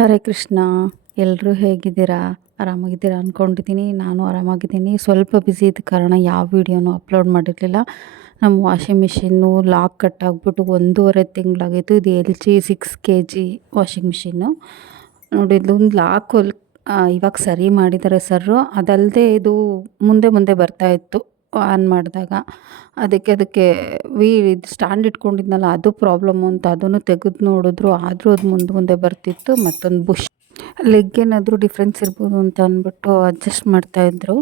ಹರೇ ಕೃಷ್ಣ ಎಲ್ಲರೂ ಹೇಗಿದ್ದೀರಾ? ಆರಾಮಾಗಿದ್ದೀರಾ ಅಂದ್ಕೊಂಡಿದ್ದೀನಿ ನಾನು ಆರಾಮಾಗಿದ್ದೀನಿ. ಸ್ವಲ್ಪ ಬ್ಯುಸಿ ಇದ್ದ ಕಾರಣ ಯಾವ ವೀಡಿಯೋನೂ ಅಪ್ಲೋಡ್ ಮಾಡಿರಲಿಲ್ಲ. ನಮ್ಮ ವಾಷಿಂಗ್ ಮಿಷಿನ್ನು ಲಾಕ್ ಕಟ್ ಆಗಿಬಿಟ್ಟು ಒಂದೂವರೆ ತಿಂಗಳಾಗಿತ್ತು ಇದು L G six K G washing machine ನೋಡಿ ಇದೊಂದು ಲಾಕ್ ಇವಾಗ ಸರಿ ಮಾಡಿದ್ದಾರೆ ಸರ್ರು. ಅದಲ್ಲದೆ ಇದು ಮುಂದೆ ಮುಂದೆ ಬರ್ತಾಯಿತ್ತು ಆನ್ ಮಾಡಿದಾಗ ಅದಕ್ಕೆ ಅದಕ್ಕೆ ವಿ ಇದು ಸ್ಟ್ಯಾಂಡ್ ಇಟ್ಕೊಂಡಿದ್ನಲ್ಲ, ಅದು ಪ್ರಾಬ್ಲಮ್ಮು ಅಂತ ಅದನ್ನು ತೆಗೆದು ನೋಡಿದ್ರು. ಆದರೂ ಅದು ಮುಂದೆ ಮುಂದೆ ಬರ್ತಿತ್ತು, ಮತ್ತೊಂದು ಬುಷ್ ಲೆಗ್ ಏನಾದರೂ ಡಿಫ್ರೆನ್ಸ್ ಇರ್ಬೋದು ಅಂತ ಅಂದ್ಬಿಟ್ಟು ಅಡ್ಜಸ್ಟ್ ಮಾಡ್ತಾಯಿದ್ರು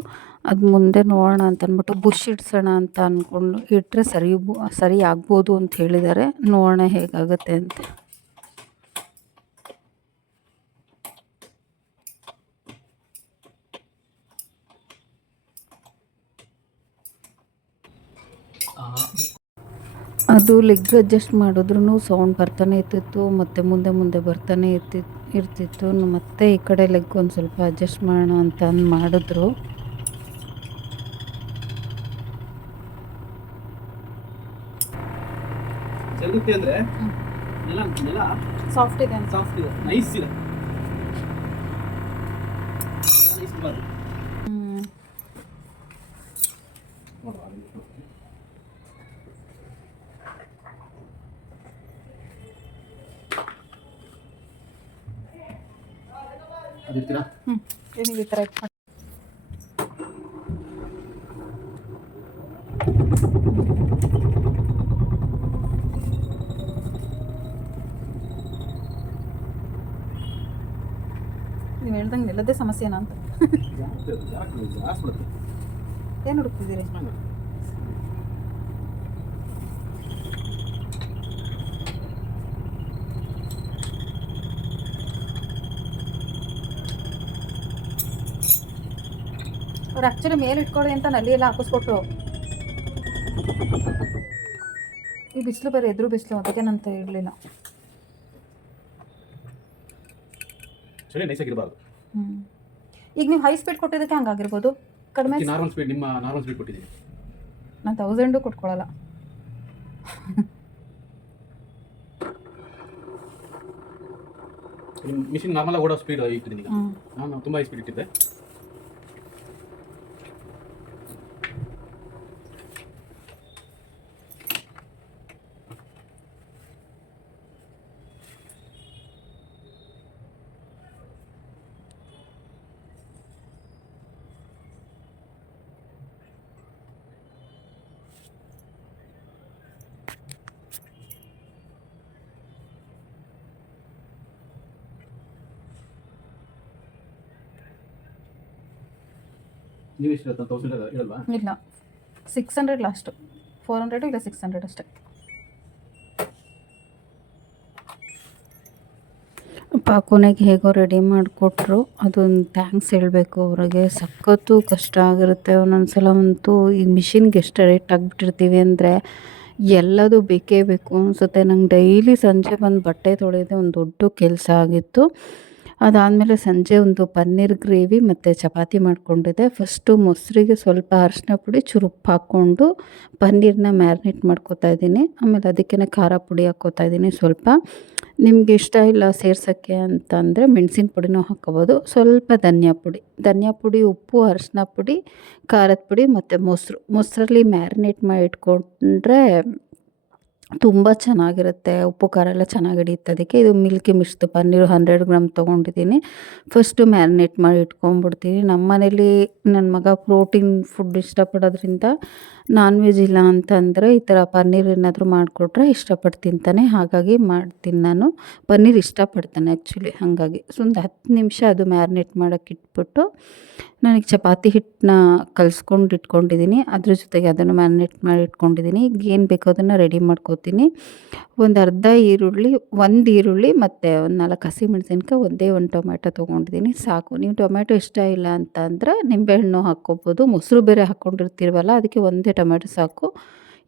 ಅದು ಮುಂದೆ ನೋಡೋಣ ಅಂತ ಅಂದ್ಬಿಟ್ಟು ಬುಷ್ ಇಡ್ಸೋಣ ಅಂತ ಅಂದ್ಕೊಂಡು ಇಟ್ಟರೆ ಸರಿ ಸರಿ ಆಗ್ಬೋದು ಅಂತ ಹೇಳಿದ್ದಾರೆ. ನೋಡೋಣ ಹೇಗಾಗುತ್ತೆ ಅಂತ. ಅದು ಲೆಗ್ ಅಡ್ಜಸ್ಟ್ ಮಾಡಿದ್ರೂ ಸೌಂಡ್ ಬರ್ತಾನೆ ಇರ್ತಿತ್ತು ಮತ್ತು ಮುಂದೆ ಮುಂದೆ ಬರ್ತಾನೆ ಇರ್ತಿ ಇರ್ತಿತ್ತು. ಮತ್ತೆ ಈ ಕಡೆ ಲೆಗ್ ಒಂದು ಸ್ವಲ್ಪ ಅಡ್ಜಸ್ಟ್ ಮಾಡೋಣ ಅಂತ ಅಂದು ಮಾಡಿದ್ರು. ಸಾಫ್ಟ್ ಇದೆ. ಸಾಫ್ಟ್ ಇದೆ. ನೈಸ್ ಇದೆ ನೈಸ್ ಬರೋದು ಅದಿರ್ತೀರಾ? ಹ್ಞೂ ಏನಿದೆ ಈ ಥರ ಇಟ್ ಮಾಡಿ ನೀವು ಹೇಳ್ದಂಗೆ ನೆಲದೇ ಸಮಸ್ಯೆನಾ ಅಂತ. ಏನು ಹುಡುಕ್ತಿದ್ದೀರಿ? ಅವ್ರು ಆ್ಯಕ್ಚುಲಿ ಮೇಲೆ ಇಟ್ಕೊಳ್ಳಿ ಅಂತ ನಲ್ಲಿ ಎಲ್ಲ ಹಾಕಿಸ್ಕೊಟ್ರು. ಈ ಬಿಸಿಲು ಬೇರೆ ಎದುರು ಬಿಸಿಲು ಅದಕ್ಕೆ ಸರಿ ಆಗಿರಬಾರ್ದು ಹ್ಞೂ ಈಗ ನೀವು ಹೈ ಸ್ಪೀಡ್ ಕೊಟ್ಟಿದ್ದಕ್ಕೆ ಹಂಗಾಗಿರ್ಬೋದು ಕಡಿಮೆ ನಾರ್ಮಲ್ ಸ್ಪೀಡ್ ನಿಮ್ಮ ನಾರ್ಮಲ್ ಸ್ಪೀಡ್ ಕೊಟ್ಟಿದ್ದೀನಿ ನಾನು ತೌಸಂಡು ಕೊಟ್ಕೊಳ್ಳಲ್ಲ ನಿಮ್ಮ ಮಿಷಿನ್ ನಾರ್ಮಲಾಗಿ ಓಡೋ ಸ್ಪೀಡ್ ಇಟ್ಟಿದ್ದೀನಿ ನಿಮಗೆ. ನಾನು ತುಂಬ ಹೈ ಸ್ಪೀಡ್ ಇಟ್ಟಿದ್ದೆ. ನೀವು ಎಷ್ಟು ತೌಸಂಡ್ ಇರಲ್ವಾ? ಇಲ್ಲ. Six hundred last four hundred ಇಲ್ಲ ಸಿಕ್ಸ್ ಹಂಡ್ರೆಡ್ ಅಷ್ಟೇ. ಪಾಕೋನೆಗೆ ಹೇಗೋ ರೆಡಿ ಮಾಡಿಕೊಟ್ರು. ಅದೊಂದು ಥ್ಯಾಂಕ್ಸ್ ಹೇಳಬೇಕು ಅವ್ರಿಗೆ. ಸಖತ್ತು ಕಷ್ಟ ಆಗಿರುತ್ತೆ. ಒಂದೊಂದು ಸಲ ಅಂತೂ ಈ ಮಿಷಿನ್ಗೆ ಎಷ್ಟು ರೇಟ್ ಆಗಿಬಿಟ್ಟಿರ್ತೀವಿ ಅಂದರೆ ಎಲ್ಲದು ಬೇಕೇ ಬೇಕು ಅನಿಸುತ್ತೆ. ನಂಗೆ ಡೈಲಿ ಸಂಜೆ ಬಂದು ಬಟ್ಟೆ ತೊಳೆಯೋದೇ ಒಂದು ದೊಡ್ಡ ಕೆಲಸ ಆಗಿತ್ತು. ಅದಾದಮೇಲೆ ಸಂಜೆ ಒಂದು ಪನ್ನೀರ್ ಗ್ರೇವಿ ಮತ್ತು ಚಪಾತಿ ಮಾಡಿಕೊಂಡಿದ್ದೆ. ಫಸ್ಟು ಮೊಸರಿಗೆ ಸ್ವಲ್ಪ ಅರಿಶಿನ ಪುಡಿ, ಚುರುಪ್ ಹಾಕ್ಕೊಂಡು ಪನ್ನೀರನ್ನ ಮ್ಯಾರಿನೇಟ್ ಮಾಡ್ಕೊತಾ ಇದ್ದೀನಿ. ಆಮೇಲೆ ಅದಕ್ಕೇ ಖಾರ ಪುಡಿ ಹಾಕ್ಕೋತಾ ಇದ್ದೀನಿ ಸ್ವಲ್ಪ. ನಿಮ್ಗೆ ಇಷ್ಟ ಇಲ್ಲ ಸೇರ್ಸೋಕ್ಕೆ ಅಂತಂದರೆ ಮೆಣಸಿನ ಪುಡಿನೂ ಹಾಕ್ಕೋಬೋದು. ಸ್ವಲ್ಪ ಧನಿಯಾ ಪುಡಿ. ಧನಿಯಾ ಪುಡಿ, ಉಪ್ಪು ಅರಿಶಿನ ಪುಡಿ, ಖಾರದ ಪುಡಿ ಮತ್ತು ಮೊಸರು. ಮೊಸರಲ್ಲಿ ಮ್ಯಾರಿನೇಟ್ ಮಾಡಿ ಇಟ್ಕೊಂಡ್ರೆ ತುಂಬ ಚೆನ್ನಾಗಿರುತ್ತೆ. ಉಪ್ಪು, ಖಾರ ಎಲ್ಲ ಚೆನ್ನಾಗಿ ಹಿಡಿಯುತ್ತೆ ಅದಕ್ಕೆ. ಇದು milky mist paneer hundred gram ತೊಗೊಂಡಿದ್ದೀನಿ. ಫಸ್ಟು ಮ್ಯಾರಿನೇಟ್ ಮಾಡಿ ಇಟ್ಕೊಂಡ್ಬಿಡ್ತೀನಿ. ನಮ್ಮ ಮನೇಲಿ ನನ್ನ ಮಗ ಪ್ರೋಟೀನ್ ಫುಡ್ ಇಷ್ಟಪಡೋದ್ರಿಂದ ನಾನ್ ವೆಜ್ ಇಲ್ಲ ಅಂತಂದರೆ ಈ ಥರ ಪನ್ನೀರ್ ಏನಾದರೂ ಮಾಡಿಕೊಟ್ರೆ ಇಷ್ಟಪಟ್ಟು ತಿಂತಾನೆ ಹಾಗಾಗಿ ಮಾಡ್ತೀನಿ ನಾನು. ಪನ್ನೀರ್ ಇಷ್ಟಪಡ್ತಾನೆ ಆ್ಯಕ್ಚುಲಿ ಹಾಗಾಗಿ. ಸೊ ಒಂದು ಹತ್ತು ನಿಮಿಷ ಅದು ಮ್ಯಾರಿನೇಟ್ ಮಾಡೋಕ್ಕೆ ಇಟ್ಬಿಟ್ಟು ನನಗೆ ಚಪಾತಿ ಹಿಟ್ಟನ್ನ ಕಲಿಸ್ಕೊಂಡು ಇಟ್ಕೊಂಡಿದ್ದೀನಿ. ಅದ್ರ ಜೊತೆಗೆ ಅದನ್ನು ಮ್ಯಾರಿನೇಟ್ ಮಾಡಿ ಇಟ್ಕೊಂಡಿದ್ದೀನಿ. ಈಗ ಏನು ಬೇಕೋ ಅದನ್ನು ರೆಡಿ ಮಾಡ್ಕೋತೀನಿ. ಒಂದು ಅರ್ಧ ಈರುಳ್ಳಿ, ಒಂದು ಈರುಳ್ಳಿ ಮತ್ತು ಒಂದು ನಾಲ್ಕು ಹಸಿಮೆಣ್ಸಿನ್ಕಾಯಿ ಒಂದೇ ಒಂದು ಟೊಮೆಟೊ ತೊಗೊಂಡಿದ್ದೀನಿ. ಸಾಕು. ನೀವು ಟೊಮೆಟೊ ಇಷ್ಟ ಇಲ್ಲ ಅಂತ ಅಂದರೆ ನಿಂಬೆಹಣ್ಣು ಹಾಕ್ಕೊಬೋದು. ಮೊಸರು ಬೇರೆ ಹಾಕ್ಕೊಂಡಿರ್ತೀವಲ್ಲ ಅದಕ್ಕೆ ಒಂದೇ ಟೊಮೆಟೊ ಸಾಕು.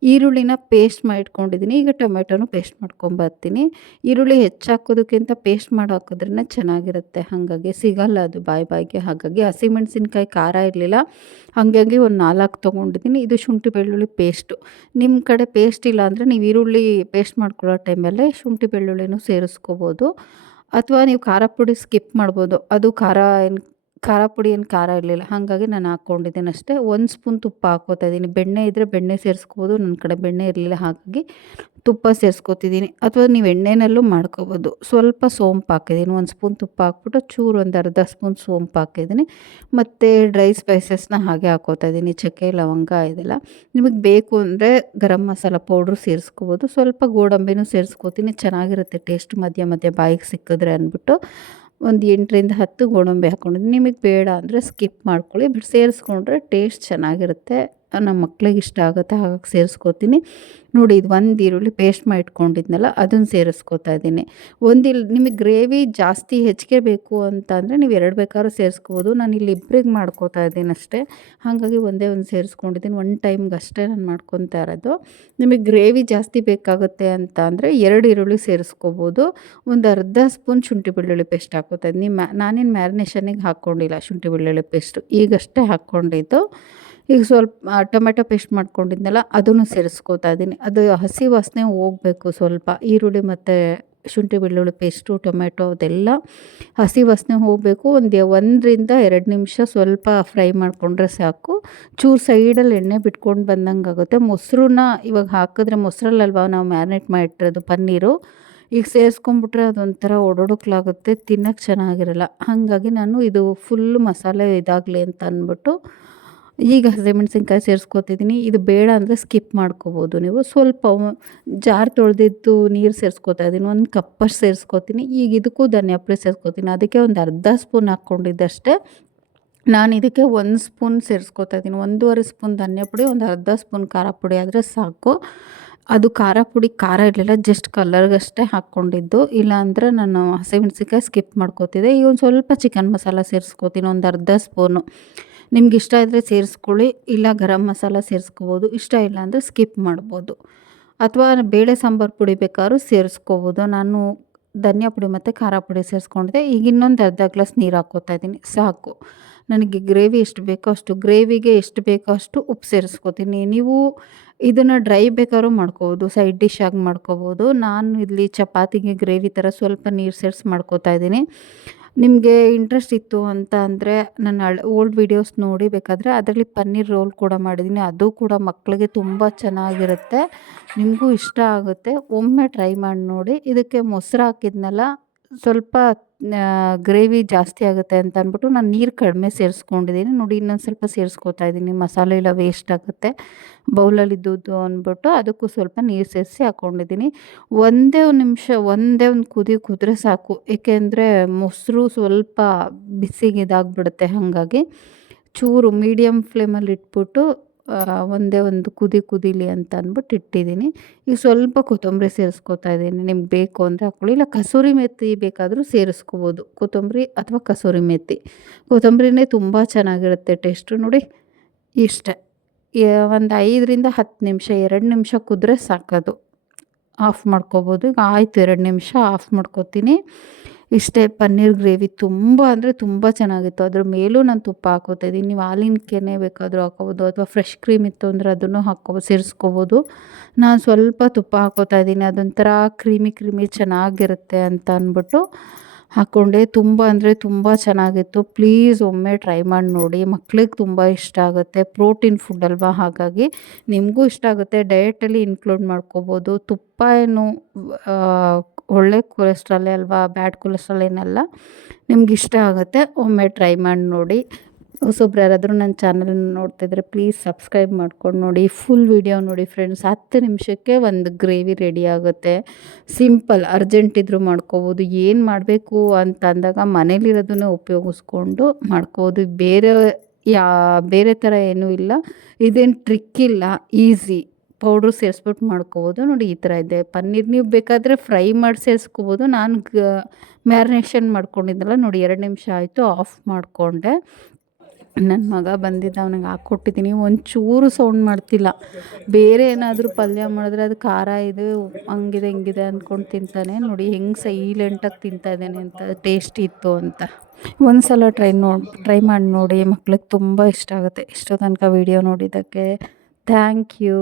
ಈರುಳ್ಳಿನ ಪೇಸ್ಟ್ ಮಾಡಿಟ್ಕೊಂಡಿದ್ದೀನಿ. ಈಗ ಟೊಮೆಟೊನು ಪೇಸ್ಟ್ ಮಾಡ್ಕೊಂಬರ್ತೀನಿ. ಈರುಳ್ಳಿ ಹೆಚ್ಚಾಕೋದಕ್ಕಿಂತ ಪೇಸ್ಟ್ ಮಾಡಿ ಹಾಕಿದ್ರೇ ಚೆನ್ನಾಗಿರುತ್ತೆ. ಹಾಗಾಗಿ ಸಿಗಲ್ಲ ಅದು ಬಾಯಿ ಬಾಯಿಗೆ. ಹಾಗಾಗಿ ಹಸಿಮೆಣ್ಸಿನ್ಕಾಯಿ ಖಾರ ಇರಲಿಲ್ಲ. ಹಾಗಾಗಿ ಒಂದು ನಾಲ್ಕು ತೊಗೊಂಡಿದ್ದೀನಿ. ಇದು ಶುಂಠಿ ಬೆಳ್ಳುಳ್ಳಿ ಪೇಸ್ಟು. ನಿಮ್ಮ ಕಡೆ ಪೇಸ್ಟ್ ಇಲ್ಲ ಅಂದರೆ ನೀವು ಈರುಳ್ಳಿ ಪೇಸ್ಟ್ ಮಾಡ್ಕೊಳ್ಳೋ ಟೈಮಲ್ಲೇ ಶುಂಠಿ ಬೆಳ್ಳುಳ್ಳಿನೂ ಸೇರಿಸ್ಕೋಬೋದು. ಅಥವಾ ನೀವು ಖಾರ ಪುಡಿ ಸ್ಕಿಪ್ ಮಾಡ್ಬೋದು. ಅದು ಖಾರ ಏನು ಖಾರ ಪುಡಿ ಏನು ಖಾರ ಇರಲಿಲ್ಲ. ಹಾಗಾಗಿ ನಾನು ಹಾಕ್ಕೊಂಡಿದ್ದೀನಿ ಅಷ್ಟೇ. ಒಂದು ಸ್ಪೂನ್ ತುಪ್ಪ ಹಾಕ್ಕೋತಾ ಇದ್ದೀನಿ ಬೆಣ್ಣೆ ಇದ್ದರೆ ಬೆಣ್ಣೆ ಸೇರಿಸ್ಕೋಬೋದು ನನ್ನ ಕಡೆ ಬೆಣ್ಣೆ ಇರಲಿಲ್ಲ, ಹಾಗಾಗಿ ತುಪ್ಪ ಸೇರಿಸ್ಕೊತಿದ್ದೀನಿ ಅಥವಾ ನೀವು ಎಣ್ಣೆನಲ್ಲೂ ಮಾಡ್ಕೋಬೋದು. ಸ್ವಲ್ಪ ಸೋಂಪು ಹಾಕಿದ್ದೀನಿ ಒಂದು ಸ್ಪೂನ್ ತುಪ್ಪ ಹಾಕ್ಬಿಟ್ಟು ಚೂರು ಒಂದು ಅರ್ಧ ಸ್ಪೂನ್ ಸೋಂಪು ಹಾಕಿದ್ದೀನಿ ಮತ್ತು ಡ್ರೈ ಸ್ಪೈಸಸ್ನ ಹಾಗೆ ಹಾಕೋತಾ ಇದ್ದೀನಿ ಚಕ್ಕೆ, ಲವಂಗ ಇದೆಲ್ಲ. ನಿಮಗೆ ಬೇಕು ಅಂದರೆ ಗರಂ ಮಸಾಲ ಪೌಡ್ರು ಸೇರಿಸ್ಕೋಬೋದು. ಸ್ವಲ್ಪ ಗೋಡಂಬಿನೂ ಸೇರಿಸ್ಕೋತೀನಿ. ಚೆನ್ನಾಗಿರುತ್ತೆ ಟೇಸ್ಟ್. ಮಧ್ಯ ಮಧ್ಯ ಬಾಯಿಗೆ ಸಿಕ್ಕಿದ್ರೆ ಅಂದ್ಬಿಟ್ಟು ಒಂದು ಎಂಟರಿಂದ ಹತ್ತು ಗೋಡಂಬಿ ಹಾಕ್ಕೊಂಡಿದ್ದೀನಿ ನಿಮಗೆ ಬೇಡ ಅಂದರೆ ಸ್ಕಿಪ್ ಮಾಡ್ಕೊಳ್ಳಿ ಬಟ್ ಸೇರಿಸ್ಕೊಂಡ್ರೆ ಟೇಸ್ಟ್ ಚೆನ್ನಾಗಿರುತ್ತೆ. ನಮ್ಮ ಮಕ್ಳಿಗೆ ಇಷ್ಟ ಆಗುತ್ತೆ ಹಾಗಾಗಿ ಸೇರಿಸ್ಕೋತೀನಿ. ನೋಡಿ, ಇದು ಒಂದು ಈರುಳ್ಳಿ ಪೇಸ್ಟ್ ಮಾಡಿ ಇಟ್ಕೊಂಡಿದ್ನಲ್ಲ ಅದನ್ನು ಸೇರಿಸ್ಕೋತಾ ಇದ್ದೀನಿ. ಒಂದಿಲ್ ನಿಮಗೆ ಗ್ರೇವಿ ಜಾಸ್ತಿ ಹೆಚ್ಚಿಗೆ ಬೇಕು ಅಂತ ಅಂದರೆ ನೀವು ಎರಡು ಬೇಕಾದ್ರೂ ಸೇರಿಸ್ಕೋಬೋದು. ನಾನು ಇಲ್ಲಿ ಇಬ್ಬರಿಗೆ ಮಾಡ್ಕೋತಾ ಇದ್ದೀನಿ ಅಷ್ಟೇ. ಹಾಗಾಗಿ ಒಂದೇ ಒಂದು ಸೇರಿಸ್ಕೊಂಡಿದ್ದೀನಿ. ಒನ್ ಟೈಮ್ಗೆ ಅಷ್ಟೇ ನಾನು ಮಾಡ್ಕೊತಾ ಇರೋದು. ನಿಮಗೆ ಗ್ರೇವಿ ಜಾಸ್ತಿ ಬೇಕಾಗುತ್ತೆ ಅಂತ ಅಂದರೆ ಎರಡು ಈರುಳ್ಳಿ ಸೇರಿಸ್ಕೋಬೋದು. ಒಂದು ಅರ್ಧ ಸ್ಪೂನ್ ಶುಂಠಿ ಬೆಳ್ಳುಳ್ಳಿ ಪೇಸ್ಟ್ ಹಾಕೋತಾ ಇದ್ದೀನಿ. ಮ್ಯಾ ನಾನೇನು ಮ್ಯಾರಿನೇಷನಿಗೆ ಹಾಕ್ಕೊಂಡಿಲ್ಲ ಶುಂಠಿ ಬೆಳ್ಳುಳ್ಳಿ ಪೇಸ್ಟು ಈಗಷ್ಟೇ ಹಾಕ್ಕೊಂಡಿದ್ದು ಈಗ ಸ್ವಲ್ಪ ಟೊಮೆಟೊ ಪೇಸ್ಟ್ ಮಾಡ್ಕೊಂಡಿದ್ನಲ್ಲ, ಅದನ್ನು ಸೇರಿಸ್ಕೋತಾ ಇದ್ದೀನಿ. ಅದು ಹಸಿ ವಾಸನೆ ಹೋಗಬೇಕು ಸ್ವಲ್ಪ. ಈರುಳ್ಳಿ ಮತ್ತು ಶುಂಠಿ ಬೆಳ್ಳುಳ್ಳಿ ಪೇಸ್ಟು ಟೊಮೆಟೊ ಅದೆಲ್ಲ ಹಸಿ ವಾಸನೆ ಹೋಗಬೇಕು. ಒಂದು ಒಂದರಿಂದ ಎರಡು ನಿಮಿಷ ಸ್ವಲ್ಪ ಫ್ರೈ ಮಾಡಿಕೊಂಡ್ರೆ ಸಾಕು. ಚೂರು ಸೈಡಲ್ಲಿ ಎಣ್ಣೆ ಬಿಟ್ಕೊಂಡು ಬಂದಂಗೆ ಆಗುತ್ತೆ. ಮೊಸರನ್ನ ಇವಾಗ ಹಾಕಿದ್ರೆ ಮೊಸರಲ್ಲಲ್ವ ನಾವು ಮ್ಯಾರಿನೇಟ್ ಮಾಡಿಟ್ಟಿರೋದು ಪನ್ನೀರು? ಈಗ ಸೇರಿಸ್ಕೊಂಬಿಟ್ರೆ ಅದೊಂಥರ ಓಡೋಡೋಕ್ಲಾಗುತ್ತೆ ತಿನ್ನೋಕ್ಕೆ ಚೆನ್ನಾಗಿರಲ್ಲ. ಹಾಗಾಗಿ ನಾನು ಇದು ಫುಲ್ ಮಸಾಲೆ ಇದಾಗಲಿ ಅಂತ ಅಂದ್ಬಿಟ್ಟು ಈಗ ಹಸಿಮೆಣ್ಸಿನ್ಕಾಯಿ ಸೇರಿಸ್ಕೊತಿದ್ದೀನಿ ಇದು ಬೇಡ ಅಂದರೆ ಸ್ಕಿಪ್ ಮಾಡ್ಕೋಬೋದು ನೀವು. ಸ್ವಲ್ಪ ಜಾರ್ ತೊಳೆದಿದ್ದು ನೀರು ಸೇರಿಸ್ಕೊತಾ ಇದ್ದೀನಿ ಒಂದು ಕಪ್ಪಷ್ಟು ಸೇರಿಸ್ಕೊತೀನಿ. ಈಗ ಇದಕ್ಕೂ ಧನಿಯಾ ಪುಡಿ ಸೇರಿಸ್ಕೊತೀನಿ. ಅದಕ್ಕೆ ಒಂದು ಅರ್ಧ ಸ್ಪೂನ್ ಹಾಕ್ಕೊಂಡಿದ್ದಷ್ಟೇ. ನಾನು ಇದಕ್ಕೆ ಒಂದು ಸ್ಪೂನ್ ಸೇರಿಸ್ಕೊತಾ ಇದ್ದೀನಿ ಒಂದೂವರೆ ಸ್ಪೂನ್ ಧನಿಯಾ ಪುಡಿ, ಒಂದು ಅರ್ಧ ಸ್ಪೂನ್ ಖಾರ ಪುಡಿ ಆದರೆ ಸಾಕು. ಅದು ಖಾರ ಪುಡಿ, ಖಾರ ಇರಲಿಲ್ಲ, ಜಸ್ಟ್ ಕಲರ್ಗಷ್ಟೇ ಹಾಕ್ಕೊಂಡಿದ್ದು. ಇಲ್ಲಾಂದರೆ ನಾನು ಹಸಿಮೆಣ್ಸಿನ್ಕಾಯಿ ಸ್ಕಿಪ್ ಮಾಡ್ಕೋತಿದ್ದೆ. ಈಗ ಒಂದು ಸ್ವಲ್ಪ ಚಿಕನ್ ಮಸಾಲ ಸೇರಿಸ್ಕೋತೀನಿ. ಒಂದು ಅರ್ಧ ಸ್ಪೂನು. ನಿಮ್ಗೆ ಇಷ್ಟ ಇದ್ದರೆ ಸೇರಿಸ್ಕೊಳ್ಳಿ, ಇಲ್ಲ ಗರಂ ಮಸಾಲ ಸೇರಿಸ್ಕೋಬೋದು, ಇಷ್ಟ ಇಲ್ಲ ಅಂದರೆ ಸ್ಕಿಪ್ ಮಾಡ್ಬೋದು. ಅಥವಾ ಬೇಳೆ ಸಾಂಬಾರು ಪುಡಿ ಬೇಕಾದ್ರೂ ಸೇರಿಸ್ಕೋಬೋದು. ನಾನು ಧನಿಯಾ ಪುಡಿ ಮತ್ತು ಖಾರ ಪುಡಿ ಸೇರಿಸ್ಕೊಂಡಿದ್ದೆ. ಈಗ ಇನ್ನೊಂದು ಅರ್ಧ ಗ್ಲಾಸ್ ನೀರು ಹಾಕ್ಕೋತಾ ಇದ್ದೀನಿ. ಸಾಕು. ನನಗೆ ಗ್ರೇವಿ ಎಷ್ಟು ಬೇಕೋ ಅಷ್ಟು, ಗ್ರೇವಿಗೆ ಎಷ್ಟು ಬೇಕೋ ಅಷ್ಟು ಉಪ್ಪು ಸೇರಿಸ್ಕೋತೀನಿ. ನೀವು ಇದನ್ನು ಡ್ರೈ ಬೇಕಾದ್ರೂ ಮಾಡ್ಕೋಬೋದು, ಸೈಡ್ ಡಿಶ್ ಆಗಿ ಮಾಡ್ಕೋಬೋದು. ನಾನು ಇಲ್ಲಿ ಚಪಾತಿಗೆ ಗ್ರೇವಿ ಥರ ಸ್ವಲ್ಪ ನೀರು ಸೇರಿಸಿ ಮಾಡ್ಕೋತಾ ಇದ್ದೀನಿ. ನಿಮಗೆ ಇಂಟ್ರೆಸ್ಟ್ ಇತ್ತು ಅಂತ ಅಂದರೆ ನನ್ನ ಹಳೆ ಓಲ್ಡ್ ವೀಡಿಯೋಸ್ ನೋಡಿ ಬೇಕಾದರೆ ಅದರಲ್ಲಿ ಪನ್ನೀರ್ ರೋಲ್ ಕೂಡ ಮಾಡಿದ್ದೀನಿ ಅದು ಕೂಡ ಮಕ್ಕಳಿಗೆ ತುಂಬ ಚೆನ್ನಾಗಿರುತ್ತೆ. ನಿಮಗೂ ಇಷ್ಟ ಆಗುತ್ತೆ. ಒಮ್ಮೆ ಟ್ರೈ ಮಾಡಿ ನೋಡಿ. ಇದಕ್ಕೆ ಮೊಸರು ಹಾಕಿದ್ನಲ್ಲ ಸ್ವಲ್ಪ ಗ್ರೇವಿ ಜಾಸ್ತಿ ಆಗುತ್ತೆ ಅಂತ ಅಂದ್ಬಿಟ್ಟು ನಾನು ನೀರು ಕಡಿಮೆ ಸೇರಿಸ್ಕೊಂಡಿದ್ದೀನಿ ನೋಡಿ, ಇನ್ನೊಂದು ಸ್ವಲ್ಪ ಸೇರಿಸ್ಕೊತಾ ಇದ್ದೀನಿ ಮಸಾಲೆ ಎಲ್ಲ ವೇಸ್ಟ್ ಆಗುತ್ತೆ. ಬೌಲಲ್ಲಿ ಇದ್ದದ್ದು ಅಂದ್ಬಿಟ್ಟು ಅದಕ್ಕೂ ಸ್ವಲ್ಪ ನೀರು ಸೇರಿಸಿ ಹಾಕ್ಕೊಂಡಿದ್ದೀನಿ ಒಂದೇ ಒಂದು ನಿಮಿಷ, ಒಂದೇ ಒಂದು ಕುದಿ ಕುದ್ರೆ ಸಾಕು. ಏಕೆಂದರೆ ಮೊಸರು ಸ್ವಲ್ಪ ಬಿಸಿಗೆ ಇದಾಗ್ಬಿಡುತ್ತೆ ಹಾಗಾಗಿ. ಚೂರು ಮೀಡಿಯಮ್ ಫ್ಲೇಮಲ್ಲಿ ಇಟ್ಬಿಟ್ಟು ಒಂದೇ ಒಂದು ಕುದಿ ಕುದಿಲಿ ಅಂತ ಅಂದ್ಬಿಟ್ಟು ಇಟ್ಟಿದ್ದೀನಿ. ಈಗ ಸ್ವಲ್ಪ ಕೊತ್ತಂಬರಿ ಸೇರಿಸ್ಕೊತಾ ಇದ್ದೀನಿ. ನಿಮ್ಗೆ ಬೇಕು ಅಂದರೆ ಹಾಕ್ಕೊಳ್ಳಿ. ಇಲ್ಲ ಕಸೂರಿ ಮೆತ್ತಿ ಬೇಕಾದರೂ ಸೇರಿಸ್ಕೋಬೋದು. ಕೊತ್ತಂಬರಿ ಅಥವಾ ಕಸೂರಿ ಮೆತ್ತಿ ಕೊತ್ತಂಬರಿನೇ ತುಂಬ ಚೆನ್ನಾಗಿರುತ್ತೆ ಟೇಸ್ಟು. ನೋಡಿ, ಇಷ್ಟೇ. ಒಂದು ಐದರಿಂದ ಹತ್ತು ನಿಮಿಷ, ಎರಡು ನಿಮಿಷ ಕುದ್ರೆ ಸಾಕೋದು. ಆಫ್ ಮಾಡ್ಕೋಬೋದು. ಈಗ ಆಯಿತು, ಎರಡು ನಿಮಿಷ ಆಫ್ ಮಾಡ್ಕೋತೀನಿ. ಇಷ್ಟೇ ಪನ್ನೀರ್ ಗ್ರೇವಿ ತುಂಬ ಅಂದರೆ ತುಂಬ ಚೆನ್ನಾಗಿತ್ತು. ಅದ್ರ ಮೇಲೂ ನಾನು ತುಪ್ಪ ಹಾಕೋತಾ ಇದ್ದೀನಿ. ನೀವು ಹಾಲಿನ ಕೆನೆ ಬೇಕಾದರೂ ಹಾಕೋಬೋದು ಅಥವಾ ಫ್ರೆಶ್ ಕ್ರೀಮ್ ಇತ್ತು ಅಂದರೆ ಅದನ್ನು ಹಾಕೋ, ಸೇರಿಸ್ಕೋಬೋದು. ನಾನು ಸ್ವಲ್ಪ ತುಪ್ಪ ಹಾಕೋತಾ ಇದ್ದೀನಿ. ಅದೊಂಥರ ಕ್ರೀಮಿ ಕ್ರೀಮಿ ಚೆನ್ನಾಗಿರುತ್ತೆ ಅಂತ ಅಂದ್ಬಿಟ್ಟು ಹಾಕ್ಕೊಂಡೆ ತುಂಬ ಅಂದರೆ ತುಂಬ ಚೆನ್ನಾಗಿತ್ತು. ಪ್ಲೀಸ್ ಒಮ್ಮೆ ಟ್ರೈ ಮಾಡಿ ನೋಡಿ. ಮಕ್ಳಿಗೆ ತುಂಬ ಇಷ್ಟ ಆಗುತ್ತೆ. ಪ್ರೋಟೀನ್ ಫುಡ್ ಅಲ್ವಾ? ಹಾಗಾಗಿ ನಿಮಗೂ ಇಷ್ಟ ಆಗುತ್ತೆ. ಡಯಟಲ್ಲಿ ಇನ್ಕ್ಲೂಡ್ ಮಾಡ್ಕೋಬೋದು. ತುಪ್ಪ ಏನು ಒಳ್ಳೆ ಕೊಲೆಸ್ಟ್ರಾಲೇ ಅಲ್ವಾ ಬ್ಯಾಡ್ ಕೊಲೆಸ್ಟ್ರಾಲ್ ಏನಲ್ಲ ನಿಮ್ಗೆ ಇಷ್ಟ ಆಗುತ್ತೆ, ಒಮ್ಮೆ ಟ್ರೈ ಮಾಡಿ ನೋಡಿ. ಹೊಸೊಬ್ರು ಯಾರಾದರೂ ನನ್ನ ಚಾನಲ್ ನೋಡ್ತಿದ್ರೆ ಪ್ಲೀಸ್ ಸಬ್ಸ್ಕ್ರೈಬ್ ಮಾಡ್ಕೊಂಡು ನೋಡಿ. ಫುಲ್ ವಿಡಿಯೋ ನೋಡಿ ಫ್ರೆಂಡ್ಸ್ ಹತ್ತು ನಿಮಿಷಕ್ಕೆ ಒಂದು ಗ್ರೇವಿ ರೆಡಿ ಆಗುತ್ತೆ. ಸಿಂಪಲ್ ಅರ್ಜೆಂಟ್ ಇದ್ದರೂ ಮಾಡ್ಕೋಬೋದು. ಏನು ಮಾಡಬೇಕು ಅಂತ ಅಂದಾಗ ಮನೇಲಿರೋದನ್ನೇ ಉಪಯೋಗಿಸ್ಕೊಂಡು ಮಾಡ್ಕೋಬೋದು. ಬೇರೆ ಯಾ, ಬೇರೆ ಥರ ಏನೂ ಇಲ್ಲ. ಇದೇನು ಟ್ರಿಕ್ ಇಲ್ಲ. ಈಸಿ ಪೌಡ್ರು ಸೇರಿಸ್ಬಿಟ್ಟು ಮಾಡ್ಕೋಬೋದು. ನೋಡಿ ಈ ಥರ ಇದೆ. ಪನ್ನೀರ್ ನೀವು ಬೇಕಾದರೆ ಫ್ರೈ ಮಾಡಿ ಸೇರಿಸ್ಕೋಬೋದು. ನಾನು ಗ ಮ್ಯಾರಿನೇಷನ್ ಮಾಡ್ಕೊಂಡಿದ್ದಲ್ಲ ನೋಡಿ ಎರಡು ನಿಮಿಷ ಆಯಿತು, ಆಫ್ ಮಾಡಿಕೊಂಡೆ. ನನ್ನ ಮಗ ಬಂದಿದ್ದ, ಅವನಿಗೆ ಹಾಕ್ಕೊಟ್ಟಿದ್ದೀನಿ. ಒಂಚೂರು ಸೌಂಡ್ ಮಾಡ್ತಿಲ್ಲ. ಬೇರೆ ಏನಾದರೂ ಪಲ್ಯ ಮಾಡಿದ್ರೆ ಅದು ಖಾರ ಇದೆ, ಹಂಗಿದೆ, ಹಿಂಗಿದೆ ಅಂದ್ಕೊಂಡು ತಿಂತಾನೆ. ನೋಡಿ ಹೆಂಗೆ ಸೈಲೆಂಟಾಗಿ ತಿಂತಾ ಇದ್ದಾನೆ ಅಂತ ಟೇಸ್ಟ್ ಇತ್ತು ಅಂತ. ಒಂದು ಸಲ ಟ್ರೈ ನೋಡಿ ಟ್ರೈ ಮಾಡಿ ನೋಡಿ. ಮಕ್ಳಿಗೆ ತುಂಬ ಇಷ್ಟ ಆಗುತ್ತೆ. ಇಷ್ಟೋ ತನಕ ವೀಡಿಯೋ ನೋಡಿದ್ದಕ್ಕೆ. Thank you.